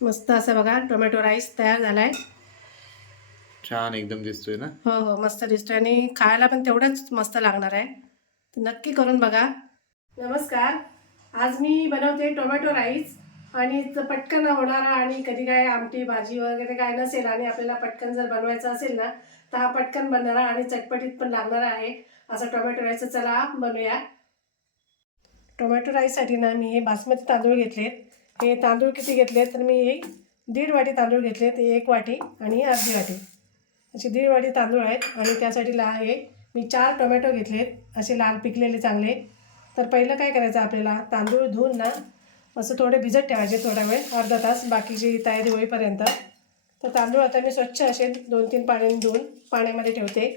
मस्त असं बघा टोमॅटो राईस तयार झालाय. छान एकदम दिसतोय ना. हो हो, मस्त दिसतोय आणि खायला पण तेवढंच मस्त लागणार आहे. तर नक्की करून बघा. नमस्कार. आज मी बनवते टोमॅटो राईस आणि पटकन होणारा आणि कधी काय आमटी भाजी वगैरे काय नसेल आणि आपल्याला पटकन जर बनवायचं असेल ना तर हा पटकन बनणारा आणि चटपटीत पण लागणारा आहे असा टोमॅटो राईस. चला बनवूया. टोमॅटो राईससाठी ना मी हे बासमती तांदूळ घेतलेत. हे तांदूळ किती घेतले तर मी 1.5 वाटी तांदूळ घेतलेत. 1 वाटी आणि अर्धी वाटी असे 1.5 वाटी तांदूळ आहेत. आणि त्यासाठी मी 4 टोमॅटो घेतलेत असे लाल पिकलेले चांगले. तर पहिलं काय करायचं आपल्याला, तांदूळ धुवून ना असं थोडे भिजत ठेवायचे थोडा वेळ, अर्धा तास, बाकीची तयारी होईपर्यंत. तर तांदूळ आता मी स्वच्छ असे 2-3 पाण्याने धुवून पाण्यामध्ये ठेवते.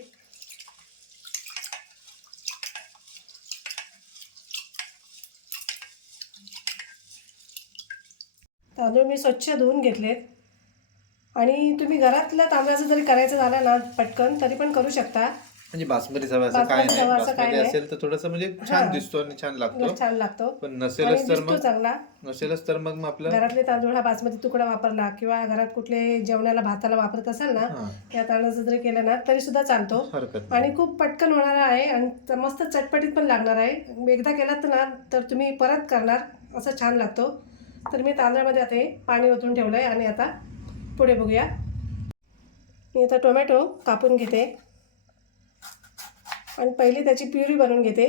तांदूळ मी स्वच्छ धुवून घेतलेत. आणि तुम्ही घरातल्या तांदळाचं जरी करायचं झालं ना पटकन तरी पण करू शकता. म्हणजे बासमती रव्याचं काय बासमती नाही, रव्याचं काय बासमती नाही. असेल तर थोडंसं म्हणजे छान हां, दिसतो आणि छान लागतो. छान लागतो पण आणि नसेलच तर दिसतो मग चांगला. आपलं घरातले तांदूळ हा बासमती तुकडा वापरला किंवा घरात कुठले जेवणाला भाताला वापरत असाल ना हां, या तांदळाचं जरी केलं ना तरी सुद्धा चालतो. हरकत नाही. आणि खूप पटकन होणारा आहे आणि मस्त चटपटीत पण लागणार आहे. एकदा केलात ना तर तुम्ही परत करणार असं छान लागतो. तर मी तांदळामध्ये आता हे पाणी ओतून ठेवलं आहे आणि आता पुढे बघूया. मी आता टोमॅटो कापून घेते आणि पहिली त्याची प्युरी बनवून घेते.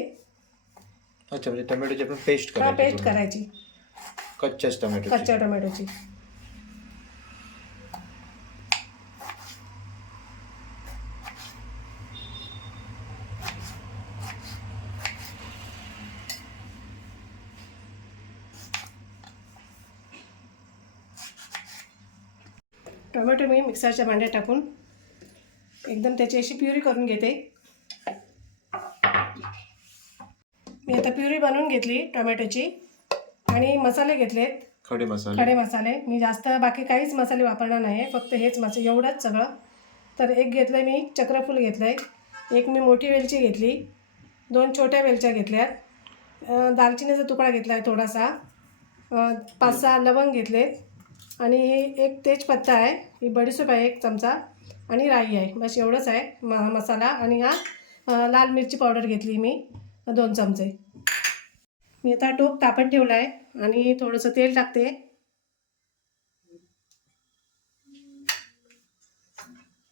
अच्छा, म्हणजे टोमॅटोची आपण पेस्ट हा, करायची पेस्ट पूर्ण. करायची कच्च्याच टोमॅटोची. कच्च्या टोमॅटोची. टोमॅटो मी मिक्सरच्या भांड्यात टाकून एकदम त्याची अशी प्युरी करून घेते. मी आता प्युरी बनवून घेतली टोमॅटोची. आणि मसाले घेतलेत, खडे मसाले. खडे मसाले. मी जास्त बाकी काहीच मसाले वापरणार नाही, फक्त हेच मसाले, एवढंच सगळं. तर एक घेतलं आहे मी चक्रफूल घेतलं आहे, एक मी मोठी वेलची घेतली, 2 छोट्या वेलच्या घेतल्यात, दालचिनीचा तुकडा घेतला आहे थोडासा, 5-6 लवंग घेतलेत आणि एक तेजपत्ता आहे, ही बडीशेप आहे 1 चमचा आणि राई आहे. बस एवढंच आहे मसाला. आणि हा लाल मिरची पावडर घेतली मी 2 चमचे. मी आता टोप तापत ठेवला आहे आणि थोडंसं तेल टाकते.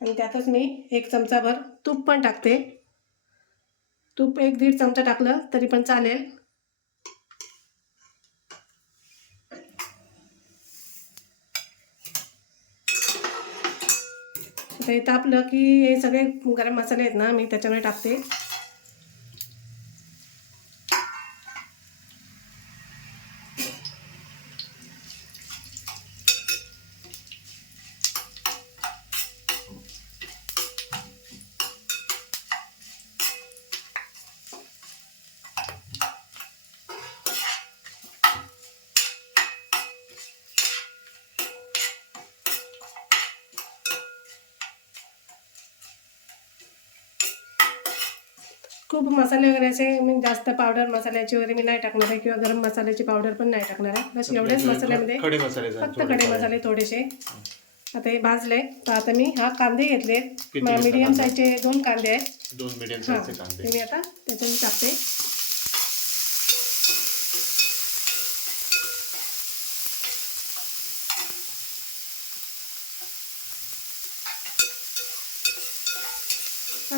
आणि त्यातच मी 1 चमचाभर तूप पण टाकते. तूप 1-1.5 चमचा टाकलं तरी पण चालेल. आता हे तापलं की हे सगळे गरम मसाले आहेत ना मी त्याच्यामध्ये टाकते. खूप मसाले वगैरे असे मी जास्त पावडर मसाल्याची वगैरे मी नाही टाकणार आहे किंवा गरम मसाल्याची पावडर पण नाही टाकणार आहे. बस एवढेच मसाल्यामध्ये खडे मसाले फक्त खडे मसाले थोडेसे. आता हे भाजले तर आता मी कांदे घेतले, मीडियम साईजचे 2 कांदे आहेत. 2 मीडियम हां, साईजचे कांदे. ते मी आता त्याच्यात टाकते.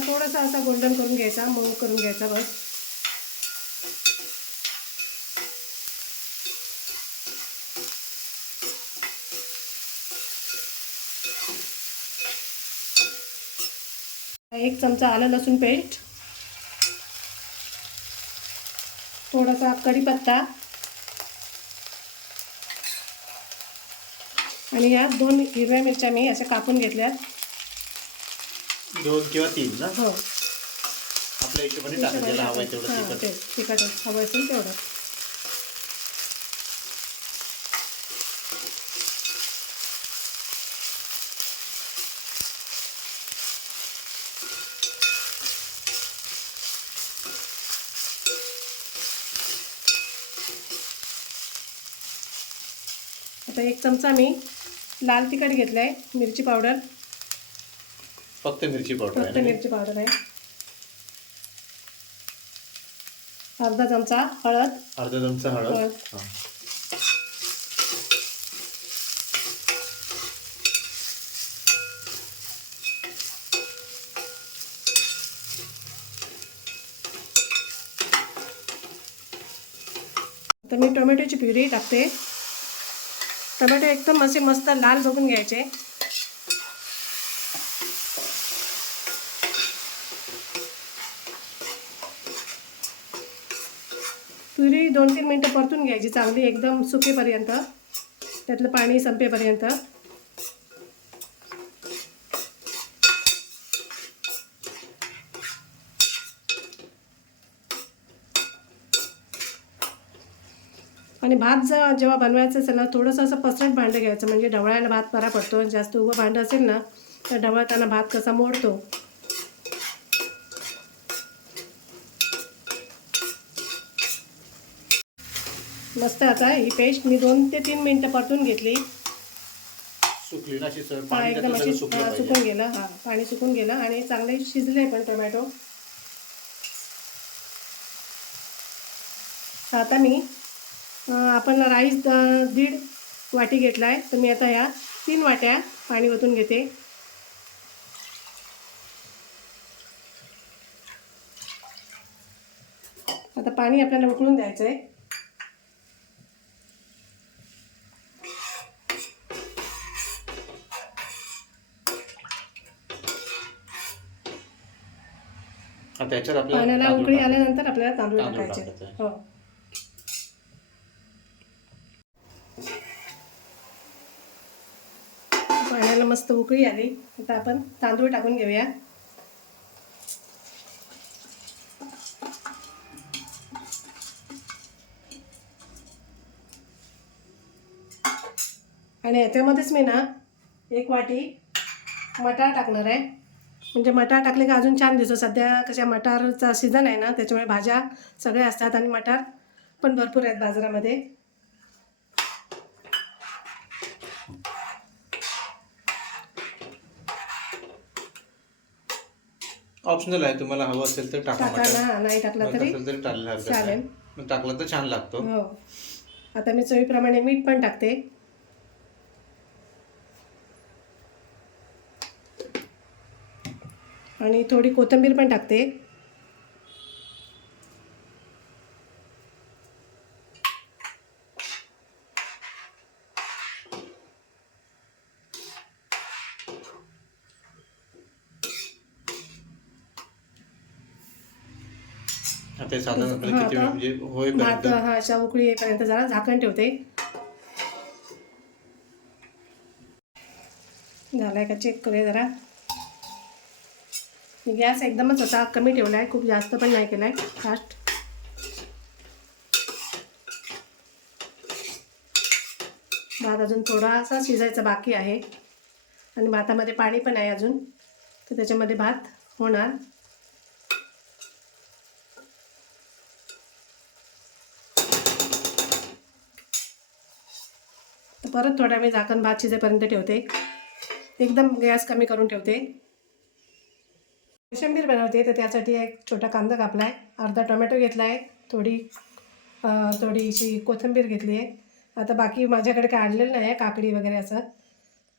थोडासा असा गोल्डन करून घ्यायचा, मऊ करून घ्यायचा बस. एक चमचा आलं लसूण पेस्ट, थोडासा कढीपत्ता आणि या 2 हिरव्या मिरच्या मी अशा कापून घेतल्यात. 2 किंवा 3 ना. हो, आपल्या हिशोबाने टाकायचं, ज्याला हवंय तेवढं हां, तिखट. ते तिखट हवं असेल तेवढं. आता 1 चमचा मी लाल तिखट घेतलं आहे, मिरची पावडर, फक्त मिरची पावडर फक्त आहे ना? मिरची पावडर आहे. अर्धा चमचा हळद, अर्धा चमचा हळद. हळद. हां. तर मी टोमॅटोची प्युरी टाकते. टोमॅटो एकदम असे मस्त लाल बघून घ्यायचे. प्युरी 2-3 मिनटं परतून घ्यायची चांगली, एकदम सुकेपर्यंत, त्यातलं पाणी संपेपर्यंत. आणि भात जेव्हा बनवायचं असेल ना, थोडंसं असं पसरट भांडं घ्यायचं, म्हणजे ढवळायला भात बरा पडतो. जास्त उभं भांडं असेल ना तर ढवळताना भात कसा मोडतो. मस्त. आता ही पेस्ट मी 2 ते 3 मिनटं परतून घेतली. सुकली ना अशी हा, पाणी एकदम त्यातलं अशी सगळं सुकलं सुकून पाहिजे. गेलं. हां, पाणी सुकून गेलं आणि चांगले शिजले पण टोमॅटो. आता मी आपण राईस 1.5 वाटी घेतला आहे, तर मी आता ह्या 3 वाट्या पाणी ओतून घेते. आता पाणी आपल्याला उकळून द्यायचं आहे. आता याच्यात आपल्याला पाण्याला तांदूळ उकळी टाकायचे. आल्यानंतर आपल्याला तांदूळ तांदूळ टाकायचे. टाकायचे. हो. पाण्याला मस्त उकळी आली. आता आपण तांदूळ टाकून घेऊया. आणि याच्यामध्येच मी ना 1 वाटी मटार टाकणार आहे. म्हणजे मटार टाकले का अजून छान दिसतो. सध्या कशा मटारचा सीझन आहे ना, त्याच्यामुळे भाज्या सगळ्या असतात आणि मटार पण भरपूर आहेत बाजारामध्ये. ऑप्शनल आहे, तुम्हाला हवं असेल तर टाका. टाका ना, नाही टाकला मग तरी असेल तरी टाकलं हरकत नाही. चालेल. मग टाकलं तर छान लागतो. हो. आता मी चवीप्रमाणे मीठ पण टाकते. आणि थोडी कोथिंबीर पण टाकते. आता हे साधारण आपल्याला किती वेळ म्हणजे भात होईपर्यंत हा अशा उकळी येईपर्यंत जरा झाकण ठेवते. झालाय का चेक करूया जरा. गॅस एकदमच असा कमी ठेवला आहे, खूप जास्त पण नाही केला आहे, फास्ट. भात अजून थोडासा शिजायचा बाकी आहे आणि भातामध्ये पाणी पण आहे अजून, तर त्याच्यामध्ये भात होणार. तर परत थोडा वेळ झाकण भात शिजेपर्यंत ठेवते. एकदम गॅस कमी करून ठेवते. कोशिंबीर बनवते, तर त्यासाठी एक छोटा कांदा कापला आहे, अर्धा टोमॅटो घेतला आहे, थोडीशी कोथिंबीर घेतली आहे. आता बाकी माझ्याकडे काय आणलेलं नाही आहे, काकडी वगैरे असं.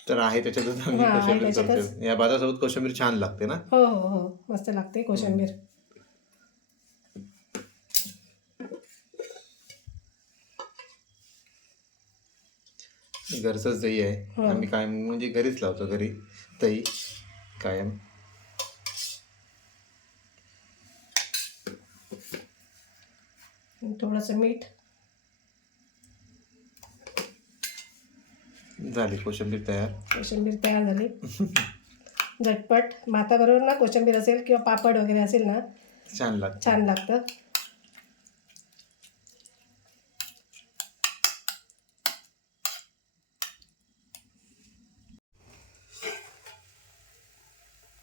तर आहे त्याच्यातच आम्ही हां, आहे कोशिंबीर त्याच्यातच. करतो. या भातासोबत कोशिंबीर छान लागते ना. हो हो हो, मस्त लागते कोशिंबीर. घरचंच दही आहे. हो. आम्ही कायम म्हणजे घरीच लावतो, घरी दही कायम. थोडंसं मीठ. झाली कोशिंबीर तयार. कोशिंबीर तयार झाली. झटपट भाताबरोबर ना कोशिंबीर असेल किंवा पापड वगैरे असेल ना, छान लागतं. छान लागतं.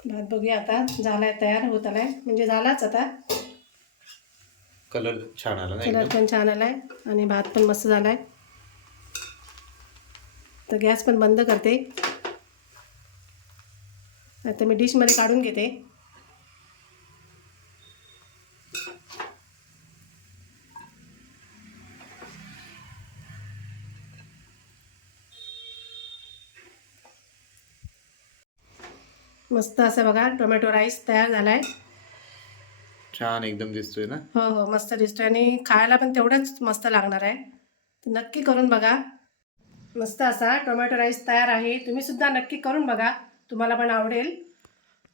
भात बघूया आता, झालाय तयार, होत आलाय, म्हणजे झालाच आता. कलर छान आला ना कलर एकदम. पण छान आलाय आणि भात पण मस्त झालाय. तर गॅस पण बंद करते. आता मी डिशमध्ये काढून घेते. मस्त असं बघा टोमॅटो राईस तयार झाला आहे. छान एकदम दिसतोय ना. हो हो, मस्त दिसतोय आणि खायला पण तेवढंच मस्त लागणार आहे. तर नक्की करून बघा. मस्त असा टोमॅटो राईस तयार आहे. तुम्ही सुद्धा नक्की करून बघा, तुम्हाला पण आवडेल.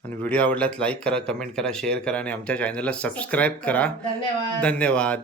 आणि व्हिडिओ आवडल्यास लाईक करा, कमेंट करा, शेअर करा आणि आमच्या चॅनलला सबस्क्राईब करा. धन्यवाद. धन्यवाद.